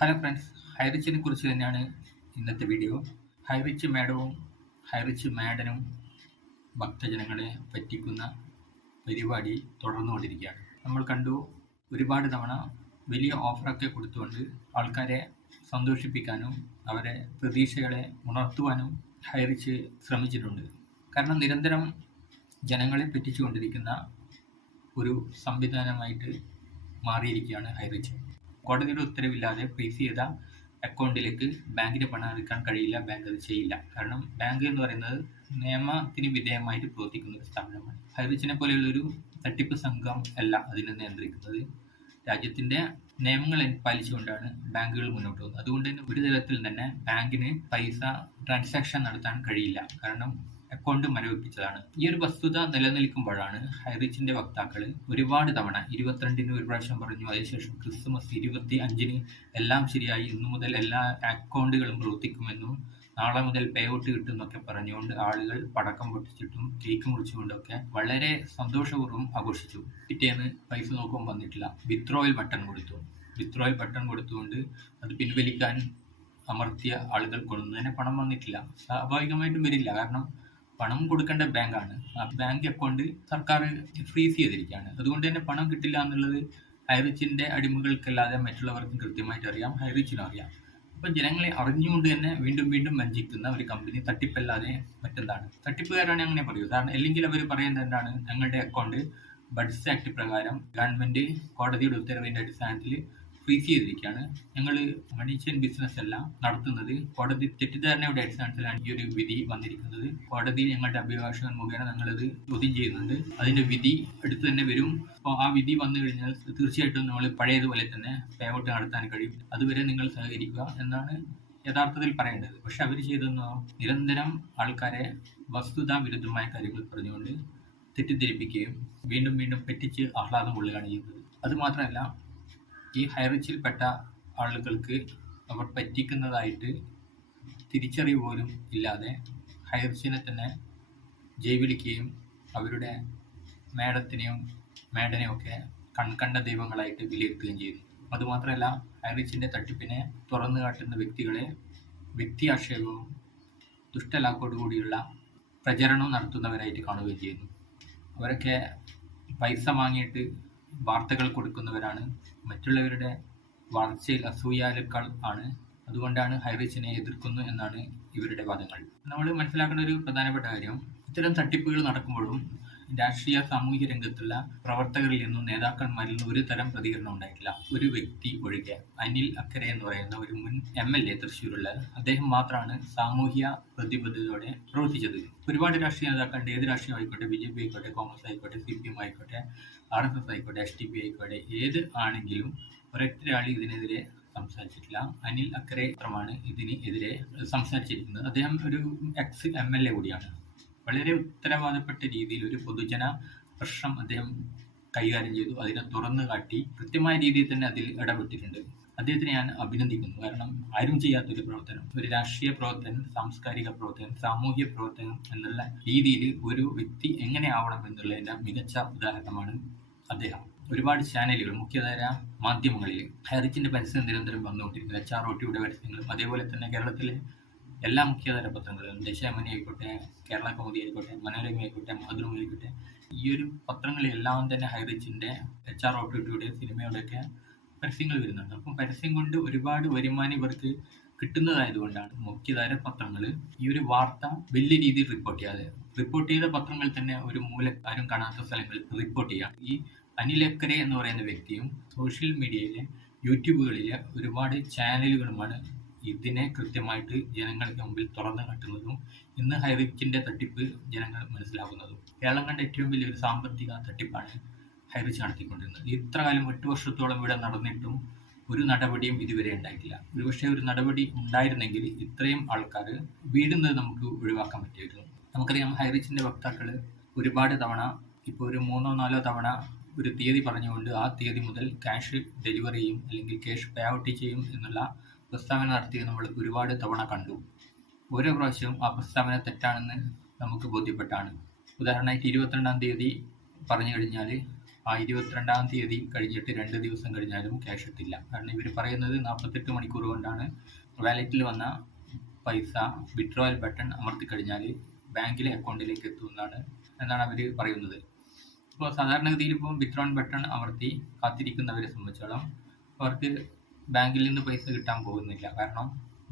Hello friends, ഹൈറിച്ചിനെ കുറിച്ച് തന്നെയാണ് ഇന്നത്തെ വീഡിയോ. ഹൈറിച്ച് മാഡവും ഹൈറിച്ച് മാഡനും ഭക്തജനങ്ങളെ പറ്റിക്കുന്ന പരിപാടി തുടർന്നുകൊണ്ടിരിക്കുകയാണ്. നമ്മൾ കണ്ടു, ഒരുപാട് തവണ വലിയ ഓഫറൊക്കെ കൊടുത്തുകൊണ്ട് ആൾക്കാരെ സന്തോഷിപ്പിക്കാനും അവരെ പ്രതീക്ഷകളെ ഉണർത്തുവാനും ഹൈറിച്ച് ശ്രമിച്ചിട്ടുണ്ട്. കാരണം നിരന്തരം ജനങ്ങളെ പറ്റിച്ചുകൊണ്ടിരിക്കുന്ന ഒരു സംവിധാനമായിട്ട് മാറിയിരിക്കുകയാണ് ഹൈറിച്ച്. കോടതിയുടെ ഉത്തരവില്ലാതെ ഫ്രീസ് ചെയ്ത അക്കൗണ്ടിലേക്ക് ബാങ്കിന് പണം എടുക്കാൻ കഴിയില്ല, ബാങ്ക് അത് ചെയ്യില്ല. കാരണം ബാങ്ക് എന്ന് പറയുന്നത് നിയമത്തിന് വിധേയമായിട്ട് പ്രവർത്തിക്കുന്ന ഒരു സ്ഥാപനമാണ്. ഹൈറിച്ചിനെ പോലെയുള്ളൊരു തട്ടിപ്പ് സംഘം അല്ല അതിനെ നിയന്ത്രിക്കുന്നത്. രാജ്യത്തിന്റെ നിയമങ്ങൾ പാലിച്ചുകൊണ്ടാണ് ബാങ്കുകൾ മുന്നോട്ട് പോകുന്നത്. അതുകൊണ്ട് തന്നെ ഒരു തരത്തിൽ തന്നെ ബാങ്കിന് പൈസ ട്രാൻസാക്ഷൻ നടത്താൻ കഴിയില്ല. കാരണം അക്കൗണ്ട് മരവിപ്പിച്ചതാണ്. ഈ ഒരു വസ്തുത നിലനിൽക്കുമ്പോഴാണ് ഹൈറിച്ചിന്റെ വക്താക്കൾ ഒരുപാട് തവണ 22-ന് ഒരു പ്രാവശ്യം പറഞ്ഞു, അതിനുശേഷം ക്രിസ്മസ് 25-ന് എല്ലാം ശരിയായി, ഇന്നു മുതൽ എല്ലാ അക്കൗണ്ടുകളും പ്രവർത്തിക്കുമെന്നും നാളെ മുതൽ പേ ഔട്ട് കിട്ടുമെന്നൊക്കെ പറഞ്ഞുകൊണ്ട് ആളുകൾ പടക്കം പൊട്ടിച്ചിട്ടും കേക്ക് മുറിച്ചുകൊണ്ടൊക്കെ വളരെ സന്തോഷപൂർവ്വം ആഘോഷിച്ചു. പിറ്റേന്ന് പൈസ നോക്കുമ്പോൾ വന്നിട്ടില്ല. വിത്ഡ്രോവൽ ബട്ടൺ കൊടുത്തുകൊണ്ട് അത് പിൻവലിക്കാൻ അമർത്തിയ ആളുകൾക്കൊന്നും തന്നെ പണം വന്നിട്ടില്ല. സ്വാഭാവികമായിട്ടും വരില്ല, കാരണം പണം കൊടുക്കേണ്ട ബാങ്കാണ്. ആ ബാങ്ക് അക്കൗണ്ട് സർക്കാർ ഫ്രീസ് ചെയ്തിരിക്കുകയാണ്. അതുകൊണ്ട് തന്നെ പണം കിട്ടില്ല എന്നുള്ളത് ഹൈറിച്ചിന്റെ അടിമകൾക്കല്ലാതെ മറ്റുള്ളവർക്കും കൃത്യമായിട്ട് അറിയാം, ഹൈറിച്ചിനും അറിയാം. അപ്പം ജനങ്ങളെ അറിഞ്ഞുകൊണ്ട് തന്നെ വീണ്ടും വീണ്ടും വഞ്ചിക്കുന്ന ഒരു കമ്പനി തട്ടിപ്പല്ലാതെ മറ്റെന്താണ്? തട്ടിപ്പുകാരാണ് അങ്ങനെ പറയൂ. കാരണം അല്ലെങ്കിൽ അവർ പറയുന്നത് എന്താണ്, ഞങ്ങളുടെ അക്കൗണ്ട് ബഡ്സ് ആക്ട് പ്രകാരം ഗവൺമെന്റ് കോടതിയുടെ ഉത്തരവിന്റെ അടിസ്ഥാനത്തിൽ ഫ്രീസ് ചെയ്തിരിക്കുകയാണ്. ഞങ്ങൾ മണി ചെയിൻ ബിസിനസ് അല്ല നടത്തുന്നത്. കോടതി തെറ്റിദ്ധാരണയുടെ അടിസ്ഥാനത്തിലാണ് ഈ ഒരു വിധി വന്നിരിക്കുന്നത്. കോടതിയിൽ ഞങ്ങളുടെ അഭിഭാഷകൻ മുഖേന ഞങ്ങളത് ചോദ്യം ചെയ്യുന്നുണ്ട്. അതിന്റെ വിധി അടുത്ത് തന്നെ വരും. അപ്പോൾ ആ വിധി വന്നു കഴിഞ്ഞാൽ തീർച്ചയായിട്ടും നമ്മൾ പഴയതുപോലെ തന്നെ പേ ഔട്ട് നടത്താൻ കഴിയും. അതുവരെ നിങ്ങൾ സഹകരിക്കുക എന്നാണ് യഥാർത്ഥത്തിൽ പറയേണ്ടത്. പക്ഷെ അവർ ചെയ്തെന്നോ, നിരന്തരം ആൾക്കാരെ വസ്തുതാ വിരുദ്ധമായ കാര്യങ്ങൾ പറഞ്ഞുകൊണ്ട് തെറ്റിദ്ധരിപ്പിക്കുകയും വീണ്ടും വീണ്ടും പറ്റിച്ച് ആഹ്ലാദം കൊള്ളുകയാണ് ചെയ്യുന്നത്. അതുമാത്രമല്ല, ഈ ഹൈറിച്ചിൽപ്പെട്ട ആളുകൾക്ക് അവർ പറ്റിക്കുന്നതായിട്ട് തിരിച്ചറിവ് പോലും ഇല്ലാതെ ഹൈറിച്ചിനെ തന്നെ ജൈവിളിക്കുകയും അവരുടെ മാഡനെയും ഒക്കെ കൺകണ്ട ദൈവങ്ങളായിട്ട് വിലയിരുത്തുകയും ചെയ്യുന്നു. അതുമാത്രമല്ല, ഹൈറിച്ചിന്റെ തട്ടിപ്പിനെ തുറന്നു കാട്ടുന്ന വ്യക്തികളെ വ്യക്തി ആക്ഷേപവും ദുഷ്ടലാക്കോടുകൂടിയുള്ള പ്രചരണവും നടത്തുന്നവരായിട്ട് കാണുകയും ചെയ്യുന്നു. അവരൊക്കെ പൈസ വാങ്ങിയിട്ട് വാർത്തകൾ കൊടുക്കുന്നവരാണ്, മറ്റുള്ളവരുടെ വളർച്ചയിൽ അസൂയാലുക്കൾ ആണ്. അതുകൊണ്ടാണ് ഹൈറിച്ചിനെ എതിർക്കുന്നു എന്നാണ് ഇവരുടെ വാദങ്ങൾ. നമ്മൾ മനസ്സിലാക്കേണ്ട ഒരു പ്രധാനപ്പെട്ട കാര്യം, ഇത്തരം തട്ടിപ്പുകൾ നടക്കുമ്പോഴും രാഷ്ട്രീയ സാമൂഹ്യ രംഗത്തുള്ള പ്രവർത്തകരിൽ നിന്നും നേതാക്കന്മാരിൽ നിന്നും ഒരു തരം പ്രതികരണം ഉണ്ടായിട്ടില്ല. ഒരു വ്യക്തി ഒഴികെ, അനിൽ അക്കരെ എന്ന് പറയുന്ന ഒരു മുൻ MLA തൃശ്ശൂരുള്ള അദ്ദേഹം മാത്രമാണ് സാമൂഹ്യ പ്രതിബദ്ധതയോടെ പ്രവർത്തിച്ചത്. ഒരുപാട് രാഷ്ട്രീയ നേതാക്കളുണ്ട്. ഏത് രാഷ്ട്രീയം ആയിക്കോട്ടെ, BJP ആയിക്കോട്ടെ, കോൺഗ്രസ് ആയിക്കോട്ടെ, CPM ആയിക്കോട്ടെ, RSS ആയിക്കോട്ടെ, STP ആയിക്കോട്ടെ, ഏത് ആണെങ്കിലും ഒരൊറ്റയാൾ ഇതിനെതിരെ സംസാരിച്ചിട്ടില്ല. അനിൽ അക്കരെ മാത്രമാണ് ഇതിനെതിരെ സംസാരിച്ചിരിക്കുന്നത്. അദ്ദേഹം ഒരു എക്സ് MLA കൂടിയാണ്. വളരെ ഉത്തരവാദപ്പെട്ട രീതിയിൽ ഒരു പൊതുജന പ്രശ്നം അദ്ദേഹം കൈകാര്യം ചെയ്തു. അതിനെ തുറന്നു കാട്ടി കൃത്യമായ രീതിയിൽ തന്നെ അതിൽ ഇടപെട്ടിട്ടുണ്ട്. അദ്ദേഹത്തിനെ ഞാൻ അഭിനന്ദിക്കുന്നു. കാരണം ആരും ചെയ്യാത്തൊരു പ്രവർത്തനം, ഒരു രാഷ്ട്രീയ പ്രവർത്തനം, സാംസ്കാരിക പ്രവർത്തനം, സാമൂഹ്യ പ്രവർത്തനം എന്നുള്ള രീതിയിൽ ഒരു വ്യക്തി എങ്ങനെ ആവണം എന്നുള്ളതിന്റെ മികച്ച ഉദാഹരണമാണ് അദ്ദേഹം. ഒരുപാട് ചാനലുകൾ, മുഖ്യധാര മാധ്യമങ്ങളിൽ ഹൈറിച്ചിന്റെ പരസ്യം നിരന്തരം വന്നുകൊണ്ടിരിക്കുന്നത്. HROTയുടെ പരസ്യങ്ങളും അതേപോലെ തന്നെ കേരളത്തിലെ എല്ലാ മുഖ്യധാര പത്രങ്ങളും, ദേശാഭിമാനി ആയിക്കോട്ടെ, കേരള കൗമുദി ആയിക്കോട്ടെ, മനോരമ ആയിക്കോട്ടെ, മാതൃഭൂമി ആയിക്കോട്ടെ, ഈ ഒരു പത്രങ്ങളെല്ലാം തന്നെ ഹൈറിച്ചിന്റെ HROTയുടെ സിനിമയുടെയൊക്കെ പരസ്യങ്ങൾ വരുന്നുണ്ട്. അപ്പം പരസ്യം കൊണ്ട് ഒരുപാട് വരുമാനം ഇവർക്ക് കിട്ടുന്നതായതുകൊണ്ടാണ് മുഖ്യധാര പത്രങ്ങൾ ഈ ഒരു വാർത്ത വലിയ രീതിയിൽ റിപ്പോർട്ട് ചെയ്ത പത്രങ്ങൾ തന്നെ ഒരു ആരും കാണാത്ത സ്ഥലങ്ങളിൽ റിപ്പോർട്ട് ചെയ്യാം. ഈ അനിലക്കരെ എന്ന് പറയുന്ന വ്യക്തിയും സോഷ്യൽ മീഡിയയിലെ യൂട്യൂബുകളിലെ ഒരുപാട് ചാനലുകളുമാണ് ഇതിനെ കൃത്യമായിട്ട് ജനങ്ങൾക്ക് മുമ്പിൽ തുറന്നു കാട്ടുന്നതും ഇന്ന് ഹൈറിച്ചിന്റെ തട്ടിപ്പ് ജനങ്ങൾ മനസ്സിലാക്കുന്നതും. കേരളം കണ്ട ഏറ്റവും വലിയൊരു സാമ്പത്തിക തട്ടിപ്പാണ് ഹൈറിച്ച് നടത്തിക്കൊണ്ടിരുന്നത്. ഇത്ര കാലം 8 വർഷത്തോളം ഇവിടെ നടന്നിട്ടും ഒരു നടപടിയും ഇതുവരെ ഉണ്ടായിട്ടില്ല. ഒരുപക്ഷെ ഒരു നടപടി ഉണ്ടായിരുന്നെങ്കിൽ ഇത്രയും ആൾക്കാർ വീടുന്നത് നമുക്ക് ഒഴിവാക്കാൻ പറ്റുമായിരുന്നു. നമുക്കറിയാം, ഹൈറിച്ചിന്റെ വക്താക്കൾ ഒരുപാട് തവണ, ഇപ്പോൾ ഒരു 3-4 തവണ ഒരു തീയതി പറഞ്ഞുകൊണ്ട് ആ തീയതി മുതൽ ക്യാഷ് ഡെലിവറി ചെയ്യും അല്ലെങ്കിൽ ക്യാഷ് പേ ഔട്ട് ചെയ്യും എന്നുള്ള പ്രസ്താവന നടത്തിയത് നമ്മൾ ഒരുപാട് തവണ കണ്ടു. ഓരോ പ്രാവശ്യവും ആ പ്രസ്താവന തെറ്റാണെന്ന് നമുക്ക് ബോധ്യപ്പെട്ടാണ്. ഉദാഹരണമായിട്ട് 22-ാം തീയതി പറഞ്ഞു കഴിഞ്ഞാൽ ആ 22-ാം തീയതി കഴിഞ്ഞിട്ട് 2 ദിവസം കഴിഞ്ഞാലും ക്യാഷ് എത്തില്ല. കാരണം ഇവർ പറയുന്നത് 48 മണിക്കൂർ കൊണ്ടാണ് വാലറ്റിൽ വന്ന പൈസ വിഡ്രോവൽ ബട്ടൺ അമർത്തി കഴിഞ്ഞാൽ ബാങ്കിലെ അക്കൗണ്ടിലേക്ക് എന്നാണ് അവർ പറയുന്നത്. ഇപ്പോൾ സാധാരണഗതിയിൽ ഇപ്പോൾ വിത്ഡ്രോൺ ബട്ടൺ അമർത്തി കാത്തിരിക്കുന്നവരെ സംബന്ധിച്ചോളം അവർക്ക് ബാങ്കിൽ നിന്ന് പൈസ കിട്ടാൻ പോകുന്നില്ല. കാരണം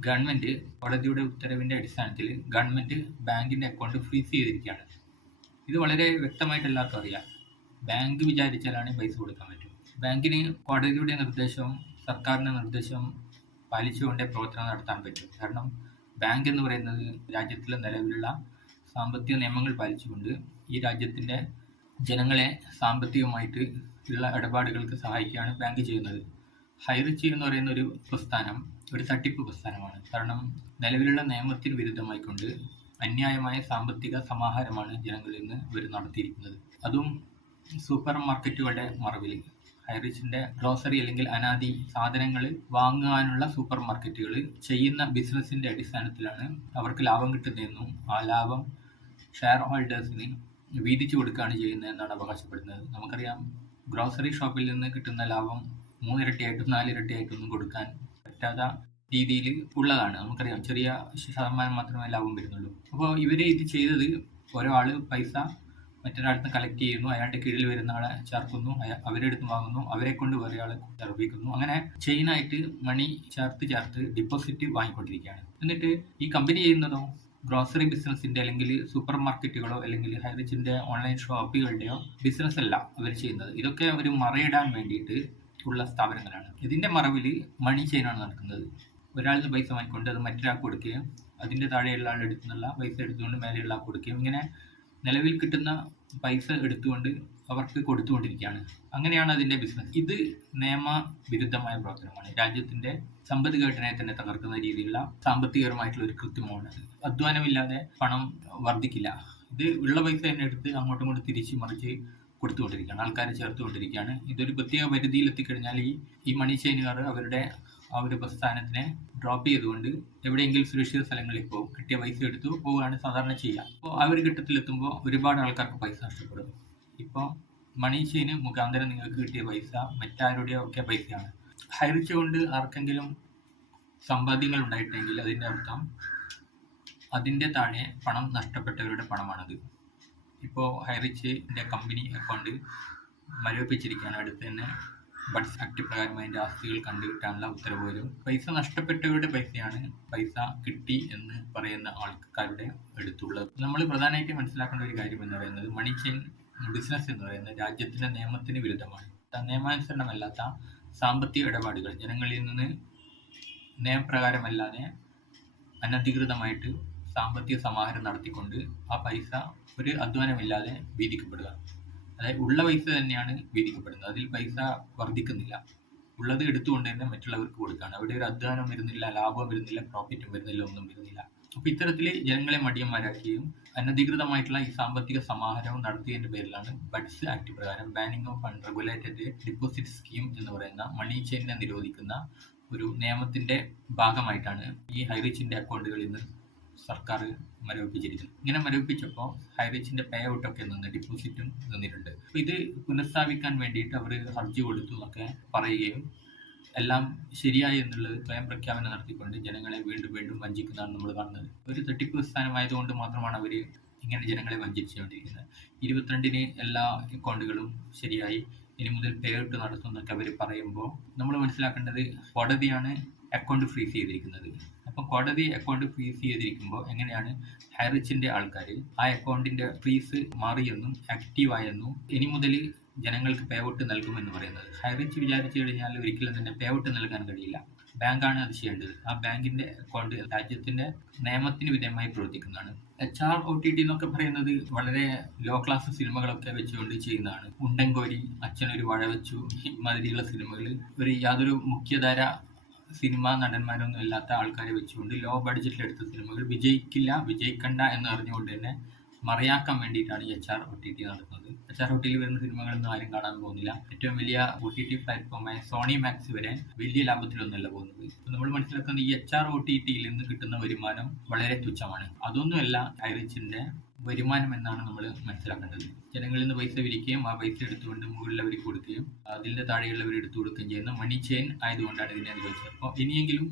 ഗവൺമെൻറ് കോടതിയുടെ ഉത്തരവിൻ്റെ അടിസ്ഥാനത്തിൽ ഗവൺമെൻറ് ബാങ്കിൻ്റെ അക്കൗണ്ട് ഫ്രീസ് ചെയ്തിരിക്കുകയാണ്. ഇത് വളരെ വ്യക്തമായിട്ട് എല്ലാവർക്കും അറിയാം. ബാങ്ക് വിചാരിച്ചാലാണ് പൈസ കൊടുക്കാൻ പറ്റും. ബാങ്കിന് കോടതിയുടെ നിർദ്ദേശവും സർക്കാരിൻ്റെ നിർദ്ദേശവും പാലിച്ചുകൊണ്ടേ പ്രവർത്തനം നടത്താൻ പറ്റും. കാരണം ബാങ്ക് എന്ന് പറയുന്നത് രാജ്യത്തിലെ നിലവിലുള്ള സാമ്പത്തിക നിയമങ്ങൾ പാലിച്ചുകൊണ്ട് ഈ രാജ്യത്തിൻ്റെ ജനങ്ങളെ സാമ്പത്തികമായിട്ട് ഉള്ള ഇടപാടുകൾക്ക് സഹായിക്കുകയാണ് ബാങ്ക് ചെയ്യുന്നത്. ഹൈറിച്ച് എന്ന് പറയുന്ന ഒരു പ്രസ്ഥാനം ഒരു തട്ടിപ്പ് പ്രസ്ഥാനമാണ്. കാരണം നിലവിലുള്ള നിയമത്തിന് വിരുദ്ധമായിക്കൊണ്ട് അന്യായമായ സാമ്പത്തിക സമാഹാരമാണ് ജനങ്ങളിൽ നിന്ന് ഇവർ നടത്തിയിരിക്കുന്നത്. അതും സൂപ്പർ മാർക്കറ്റുകളുടെ മറവിൽ. ഹൈറിച്ചിൻ്റെ ഗ്രോസറി അല്ലെങ്കിൽ അനാദി സാധനങ്ങൾ വാങ്ങാനുള്ള സൂപ്പർ മാർക്കറ്റുകൾ ചെയ്യുന്ന ബിസിനസ്സിൻ്റെ അടിസ്ഥാനത്തിലാണ് അവർക്ക് ലാഭം കിട്ടുന്നതെന്നും ആ ലാഭം ഷെയർ ഹോൾഡേഴ്സിന് വീതിച്ചു കൊടുക്കുകയാണ് ചെയ്യുന്നത് എന്നാണ് അവകാശപ്പെടുന്നത്. നമുക്കറിയാം, ഗ്രോസറി ഷോപ്പിൽ നിന്ന് കിട്ടുന്ന ലാഭം 3 ഇരട്ടിയായിട്ടും 4 ഇരട്ടിയായിട്ടൊന്നും കൊടുക്കാൻ പറ്റാത്ത രീതിയിൽ ഉള്ളതാണ്. നമുക്കറിയാം, ചെറിയ ശതമാനം മാത്രമേ ലാഭം വരുന്നുള്ളൂ. അപ്പോൾ ഇവർ ഇത് ചെയ്തത്, ഒരാൾ പൈസ മറ്റൊരാളിൽ നിന്ന് കളക്ട് ചെയ്യുന്നു, അയാളുടെ കീഴിൽ വരുന്ന ആളെ ചേർക്കുന്നു, അവരുടെ അടുത്ത് വാങ്ങുന്നു, അവരെ കൊണ്ട് വേറെ ആളെ ചേർപ്പിക്കുന്നു. അങ്ങനെ ചെയിനായിട്ട് മണി ചേർത്ത് ഡിപ്പോസിറ്റ് വാങ്ങിക്കൊണ്ടിരിക്കുകയാണ്. എന്നിട്ട് ഈ കമ്പനി ചെയ്യുന്നതോ ഗ്രോസറി ബിസിനസ്സിൻ്റെ അല്ലെങ്കിൽ സൂപ്പർ മാർക്കറ്റുകളോ അല്ലെങ്കിൽ ഹൈറിച്ചിൻ്റെ ഓൺലൈൻ ഷോപ്പുകളുടെയോ ബിസിനസ് അല്ല അവർ ചെയ്യുന്നത്. ഇതൊക്കെ അവർ മറയിടാൻ വേണ്ടിയിട്ട് ഉള്ള സ്ഥാപനങ്ങളാണ്. ഇതിൻ്റെ മറവിൽ മണി ചെയിനാണ് നടക്കുന്നത്. ഒരാളിൽ നിന്ന് പൈസ വാങ്ങിക്കൊണ്ട് അത് മറ്റൊരാൾക്ക് കൊടുക്കുകയും അതിൻ്റെ താഴെയുള്ള ആളുടെ അടുത്തു നിന്നുള്ള പൈസ എടുത്തുകൊണ്ട് മേലെയുള്ള ആൾക്ക് കൊടുക്കുകയും ഇങ്ങനെ നിലവിൽ കിട്ടുന്ന പൈസ എടുത്തുകൊണ്ട് അവർക്ക് കൊടുത്തുകൊണ്ടിരിക്കുകയാണ്. അങ്ങനെയാണ് അതിൻ്റെ ബിസിനസ്. ഇത് നിയമവിരുദ്ധമായ പ്രവർത്തനമാണ്. രാജ്യത്തിൻ്റെ സമ്പദ്ഘടനയെ തന്നെ തകർക്കുന്ന രീതിയിലുള്ള സാമ്പത്തികപരമായിട്ടുള്ള ഒരു കൃത്രിമമാണ്. അധ്വാനമില്ലാതെ പണം വർദ്ധിക്കില്ല. ഇത് ഉള്ള പൈസ തന്നെ എടുത്ത് അങ്ങോട്ടും ഇങ്ങോട്ടും തിരിച്ച് മറിച്ച് കൊടുത്തുകൊണ്ടിരിക്കുകയാണ്, ആൾക്കാരെ ചേർത്തുകൊണ്ടിരിക്കുകയാണ്. ഇതൊരു പ്രത്യേക പരിധിയിൽ എത്തിക്കഴിഞ്ഞാൽ ഈ മണി ചെയിനുകാർ അവരുടെ ആ ഒരു പ്രസ്ഥാനത്തിനെ ഡ്രോപ്പ് ചെയ്തുകൊണ്ട് എവിടെയെങ്കിലും സുരക്ഷിത സ്ഥലങ്ങളിൽ പോകും. കിട്ടിയ പൈസ എടുത്തു പോവുകയാണ് സാധാരണ ചെയ്യുക. അപ്പോൾ ആ ഒരു ഘട്ടത്തിലെത്തുമ്പോൾ ഒരുപാട് ആൾക്കാർക്ക് പൈസ നഷ്ടപ്പെടും. ഇപ്പോൾ മണി ചെയിന് മുഖാന്തരം നിങ്ങൾക്ക് കിട്ടിയ പൈസ മറ്റാരുടെയോ ഒക്കെ പൈസയാണ്. ഹൈറിച്ച് കൊണ്ട് ആർക്കെങ്കിലും സമ്പാദ്യങ്ങൾ ഉണ്ടായിട്ടുണ്ടെങ്കിൽ അതിൻ്റെ അർത്ഥം അതിൻ്റെ താഴെ പണം നഷ്ടപ്പെട്ടവരുടെ പണമാണത്. ഇപ്പോൾ ഹൈറിച്ചിൻ്റെ കമ്പനി അക്കൗണ്ട് മരവിപ്പിച്ചിരിക്കുകയാണ്. അടുത്ത് തന്നെ ബഡ്സ് ആക്ട് പ്രകാരം അതിൻ്റെ ആസ്തികൾ കണ്ടുകിട്ടാനുള്ള ഉത്തരവ് വരും. പൈസ നഷ്ടപ്പെട്ടവരുടെ പൈസയാണ് പൈസ കിട്ടി എന്ന് പറയുന്ന ആൾക്കാരുടെ അടുത്തുള്ളത്. നമ്മൾ പ്രധാനമായിട്ട് മനസ്സിലാക്കേണ്ട ഒരു കാര്യം എന്ന് പറയുന്നത്, മണി ചെയിൻ ബിസിനസ് എന്ന് പറയുന്നത് രാജ്യത്തിൻ്റെ നിയമത്തിന് വിരുദ്ധമാണ്. നിയമാനുസരണമല്ലാത്ത സാമ്പത്തിക ഇടപാടുകൾ ജനങ്ങളിൽ നിന്ന് നിയമപ്രകാരമല്ലാതെ അനധികൃതമായിട്ട് സാമ്പത്തിക സമാഹരണം നടത്തിക്കൊണ്ട് ആ പൈസ ഒരു അധ്വാനമില്ലാതെ വീതിക്കപ്പെടുക. അതായത് ഉള്ള പൈസ തന്നെയാണ് വീതിക്കപ്പെടുന്നത്. അതിൽ പൈസ വർദ്ധിക്കുന്നില്ല. ഉള്ളത് എടുത്തുകൊണ്ട് തന്നെ മറ്റുള്ളവർക്ക് കൊടുക്കുകയാണ്. അവിടെ ഒരു അധ്വാനം വരുന്നില്ല, ലാഭം വരുന്നില്ല, പ്രോഫിറ്റും വരുന്നില്ല, ഒന്നും വരുന്നില്ല. അപ്പോൾ ഇത്തരത്തിൽ ജനങ്ങളെ മടിയന്മാരാക്കുകയും അനധികൃതമായിട്ടുള്ള ഈ സാമ്പത്തിക സമാഹരണവും നടത്തിയതിൻ്റെ പേരിലാണ് ബഡ്സ് ആക്ട് പ്രകാരം banning of unregulated deposit scheme എന്ന് പറയുന്ന മണി ചെയിനെ നിരോധിക്കുന്ന ഒരു നിയമത്തിൻ്റെ ഭാഗമായിട്ടാണ് ഈ ഹൈറിച്ചിൻ്റെ അക്കൗണ്ടുകളിൽ നിന്ന് സർക്കാർ മരവിപ്പിച്ചിരിക്കുന്നത്. ഇങ്ങനെ മരവിപ്പിച്ചപ്പോൾ ഹൈറിച്ചിൻ്റെ പേ ഔട്ടൊക്കെ നിന്ന് ഡിപ്പോസിറ്റും നിന്നിട്ടുണ്ട്. അപ്പോൾ ഇത് പുനഃസ്ഥാപിക്കാൻ വേണ്ടിയിട്ട് അവർ ഹർജി കൊടുത്തു എന്നൊക്കെ പറയുകയും എല്ലാം ശരിയായി എന്നുള്ളത് സ്വയം പ്രഖ്യാപനം നടത്തിക്കൊണ്ട് ജനങ്ങളെ വീണ്ടും വഞ്ചിക്കുന്നതാണ് നമ്മൾ കാണുന്നത്. ഒരു തട്ടിപ്പ് പ്രസ്ഥാനമായതുകൊണ്ട് മാത്രമാണ് അവർ ഇങ്ങനെ ജനങ്ങളെ വഞ്ചിച്ചുകൊണ്ടിരിക്കുന്നത്. 22-ന് എല്ലാ അക്കൗണ്ടുകളും ശരിയായി, ഇനി മുതൽ പേ ഔട്ട് നടത്തുമെന്നൊക്കെ അവർ പറയുമ്പോൾ നമ്മൾ മനസ്സിലാക്കേണ്ടത് കോടതിയാണ് അക്കൗണ്ട് ഫ്രീസ് ചെയ്തിരിക്കുന്നത്. അപ്പം കോടതി അക്കൗണ്ട് ഫ്രീസ് ചെയ്തിരിക്കുമ്പോൾ എങ്ങനെയാണ് ഹൈറിച്ചിൻ്റെ ആൾക്കാർ ആ അക്കൗണ്ടിൻ്റെ ഫ്രീസ് മാറിയെന്നും ആക്റ്റീവായെന്നും ഇനി മുതൽ ജനങ്ങൾക്ക് പേ ഔട്ട് നൽകുമെന്ന് പറയുന്നത്? ഹൈറിച്ച് വിചാരിച്ചു കഴിഞ്ഞാൽ ഒരിക്കലും തന്നെ പേ ഔട്ട് നൽകാൻ കഴിയില്ല. ബാങ്കാണ് അത് ചെയ്യേണ്ടത്. ആ ബാങ്കിൻ്റെ അക്കൗണ്ട് രാജ്യത്തിൻ്റെ നിയമത്തിന് വിധേയമായി പ്രവർത്തിക്കുന്നതാണ്. HROTT എന്നൊക്കെ പറയുന്നത് വളരെ ലോ ക്ലാസ് സിനിമകളൊക്കെ വെച്ചുകൊണ്ട് ചെയ്യുന്നതാണ്. ഉണ്ടൻകോരി, അച്ഛനൊരു വാഴ വെച്ചു, ഇമാതിരിയുള്ള സിനിമകൾ ഒരു യാതൊരു മുഖ്യധാര സിനിമാ നടന്മാരൊന്നും ഇല്ലാത്ത ആൾക്കാരെ വെച്ചുകൊണ്ട് ലോ ബഡ്ജറ്റിലെടുത്ത സിനിമകൾ വിജയിക്കണ്ട എന്ന് അറിഞ്ഞുകൊണ്ട് തന്നെ മറയാക്കാൻ വേണ്ടിയിട്ടാണ് ഈ HROTT നടത്തുന്നത്. HROTTയിൽ വരുന്ന സിനിമകളൊന്നും ആരും കാണാൻ പോകുന്നില്ല. ഏറ്റവും വലിയ OTT പ്ലാറ്റ്ഫോമായ സോണി മാക്സ് വരെ വലിയ ലാഭത്തിലൊന്നുമല്ല പോകുന്നത്. നമ്മൾ മനസ്സിലാക്കുന്ന ഈ HROTTയിൽ നിന്ന് കിട്ടുന്ന വരുമാനം വളരെ തുച്ഛമാണ്. അതൊന്നുമല്ല ഹൈറിച്ചിൻ്റെ വരുമാനം എന്നാണ് നമ്മൾ മനസ്സിലാക്കേണ്ടത്. ജനങ്ങളിൽ നിന്ന് പൈസ പിരിക്കുകയും ആ പൈസ എടുത്തുകൊണ്ട് മുകളിലവർക്ക് കൊടുക്കുകയും അതിൻ്റെ താഴെയുള്ളവർ എടുത്തു കൊടുക്കുകയും ചെയ്യുന്ന മണി ചെയിൻ ആയതുകൊണ്ടാണ് ഇതിനെ നിരോധിച്ചത്. അപ്പോൾ ഇനിയെങ്കിലും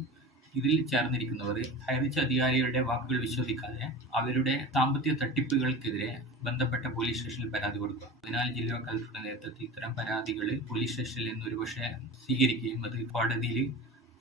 ഇതിൽ ചേർന്നിരിക്കുന്നവർ ഹൈറിച്ച് അധികാരികളുടെ വാക്കുകൾ വിശ്വസിക്കാതെ അവരുടെ സാമ്പത്തിക തട്ടിപ്പുകൾക്കെതിരെ ബന്ധപ്പെട്ട പോലീസ് സ്റ്റേഷനിൽ പരാതി കൊടുക്കുക. അതിനാൽ ജില്ലാ കളക്ടറുടെ നേതൃത്വത്തിൽ ഇത്തരം പരാതികൾ പോലീസ് സ്റ്റേഷനിൽ നിന്ന് ഒരുപക്ഷെ സ്വീകരിക്കുകയും അത് കോടതിയിൽ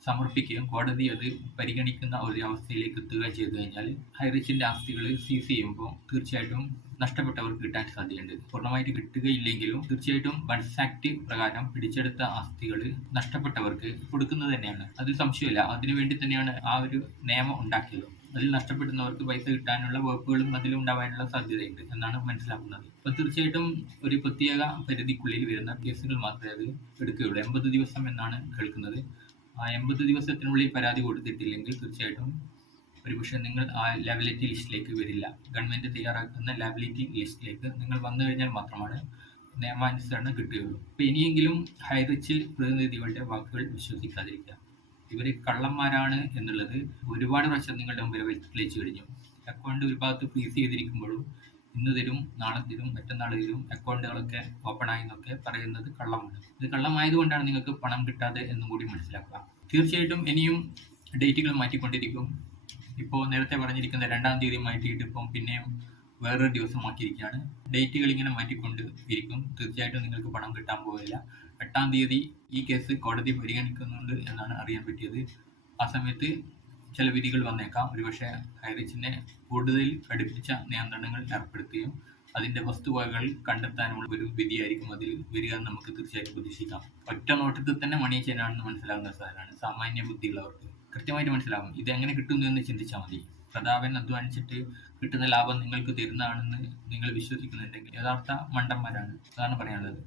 സമർപ്പിക്കുകയും കോടതി അത് പരിഗണിക്കുന്ന ഒരു അവസ്ഥയിലേക്ക് എത്തുകയും ചെയ്തു കഴിഞ്ഞാൽ ഹൈറിച്ചിന്റെ ആസ്തികൾ സീസ് ചെയ്യുമ്പോൾ തീർച്ചയായിട്ടും നഷ്ടപ്പെട്ടവർക്ക് കിട്ടാൻ സാധ്യതയുണ്ട്. പൂർണ്ണമായിട്ട് കിട്ടുകയില്ലെങ്കിലും തീർച്ചയായിട്ടും ബഡ്സ് ആക്ട് പ്രകാരം പിടിച്ചെടുത്ത ആസ്തികൾ നഷ്ടപ്പെട്ടവർക്ക് കൊടുക്കുന്നത് തന്നെയാണ്, അതിൽ സംശയമില്ല. അതിനുവേണ്ടി തന്നെയാണ് ആ ഒരു നിയമം ഉണ്ടാക്കിയത്. അതിൽ നഷ്ടപ്പെടുന്നവർക്ക് പൈസ കിട്ടാനുള്ള വകുപ്പുകളും അതിലുണ്ടാവാനുള്ള സാധ്യതയുണ്ട് എന്നാണ് മനസ്സിലാക്കുന്നത്. അപ്പോൾ തീർച്ചയായിട്ടും ഒരു പ്രത്യേക പരിധിക്കുള്ളിൽ വരുന്ന കേസുകൾ മാത്രമേ അത് എടുക്കുകയുള്ളൂ. 80 ദിവസം എന്നാണ് കേൾക്കുന്നത്. ആ 80 ദിവസത്തിനുള്ളിൽ പരാതി കൊടുത്തിട്ടില്ലെങ്കിൽ തീർച്ചയായിട്ടും ഒരുപക്ഷെ നിങ്ങൾ ആ ലാബിലിറ്റി ലിസ്റ്റിലേക്ക് വരില്ല. ഗവൺമെൻറ് തയ്യാറാക്കുന്ന ലാബിലിറ്റി ലിസ്റ്റിലേക്ക് നിങ്ങൾ വന്നു കഴിഞ്ഞാൽ മാത്രമാണ് നിയമാനുസരണം കിട്ടുകയുള്ളൂ. അപ്പോൾ ഇനിയെങ്കിലും ഹൈറിച്ച് പ്രതിനിധികളുടെ വാക്കുകൾ വിശ്വസിക്കാതിരിക്കുക. ഇവർ കള്ളന്മാരാണ് എന്നുള്ളത് ഒരുപാട് പ്രാവശ്യം നിങ്ങളുടെ മുമ്പിൽ തെളിയിച്ചു കഴിഞ്ഞു. അക്കൗണ്ട് ഒരു ഭാഗത്ത് ഫ്രീസ് ചെയ്തിരിക്കുമ്പോഴും ഇന്ന് തരും, നാളെ തരും, മറ്റന്നാൾ തരും, അക്കൗണ്ടുകളൊക്കെ ഓപ്പൺ ആയി എന്നൊക്കെ പറയുന്നത് കള്ളമാണ്. ഇത് കള്ളമായതുകൊണ്ടാണ് നിങ്ങൾക്ക് പണം കിട്ടാതെ എന്നും കൂടി മനസ്സിലാക്കുക. തീർച്ചയായിട്ടും ഇനിയും ഡേറ്റുകൾ മാറ്റിക്കൊണ്ടിരിക്കും. ഇപ്പോൾ നേരത്തെ പറഞ്ഞിരിക്കുന്ന 2-ാം തീയതി മാറ്റിയിട്ട് ഇപ്പം പിന്നെയും വേറൊരു ദിവസമാക്കിയിരിക്കുകയാണ്. ഡേറ്റുകൾ ഇങ്ങനെ മാറ്റിക്കൊണ്ട് ഇരിക്കും. തീർച്ചയായിട്ടും നിങ്ങൾക്ക് പണം കിട്ടാൻ പോകില്ല. 8-ാം തീയതി ഈ കേസ് കോടതി പരിഗണിക്കുന്നുണ്ട് എന്നാണ് അറിയാൻ പറ്റിയത്. ആ സമയത്ത് ചില വിധികൾ വന്നേക്കാം. ഒരുപക്ഷെ ഹൈറിച്ചിനെ കൂടുതൽ കടുപ്പിച്ച നിയന്ത്രണങ്ങൾ ഏർപ്പെടുത്തുകയും അതിൻ്റെ വസ്തുവകകൾ കണ്ടെത്താനുള്ള ഒരു വിധിയായിരിക്കും അതിൽ വരിക എന്ന് നമുക്ക് തീർച്ചയായിട്ടും പ്രതീക്ഷിക്കാം. ഒറ്റ നോട്ടത്തിൽ തന്നെ മണി ചെയിനാണെന്ന് മനസ്സിലാകുന്ന സാധനമാണ്. സാമാന്യ ബുദ്ധിയുള്ളവർക്ക് കൃത്യമായിട്ട് മനസ്സിലാകും ഇത് എങ്ങനെ കിട്ടുന്നു എന്ന് ചിന്തിച്ചാൽ മതി. പ്രതാപൻ അധ്വാനിച്ചിട്ട് കിട്ടുന്ന ലാഭം നിങ്ങൾക്ക് തരുന്നതാണെന്ന് നിങ്ങൾ വിശ്വസിക്കുന്നുണ്ടെങ്കിൽ യഥാർത്ഥ മണ്ടന്മാരാണ്. അതാണ് പറയാനുള്ളത്.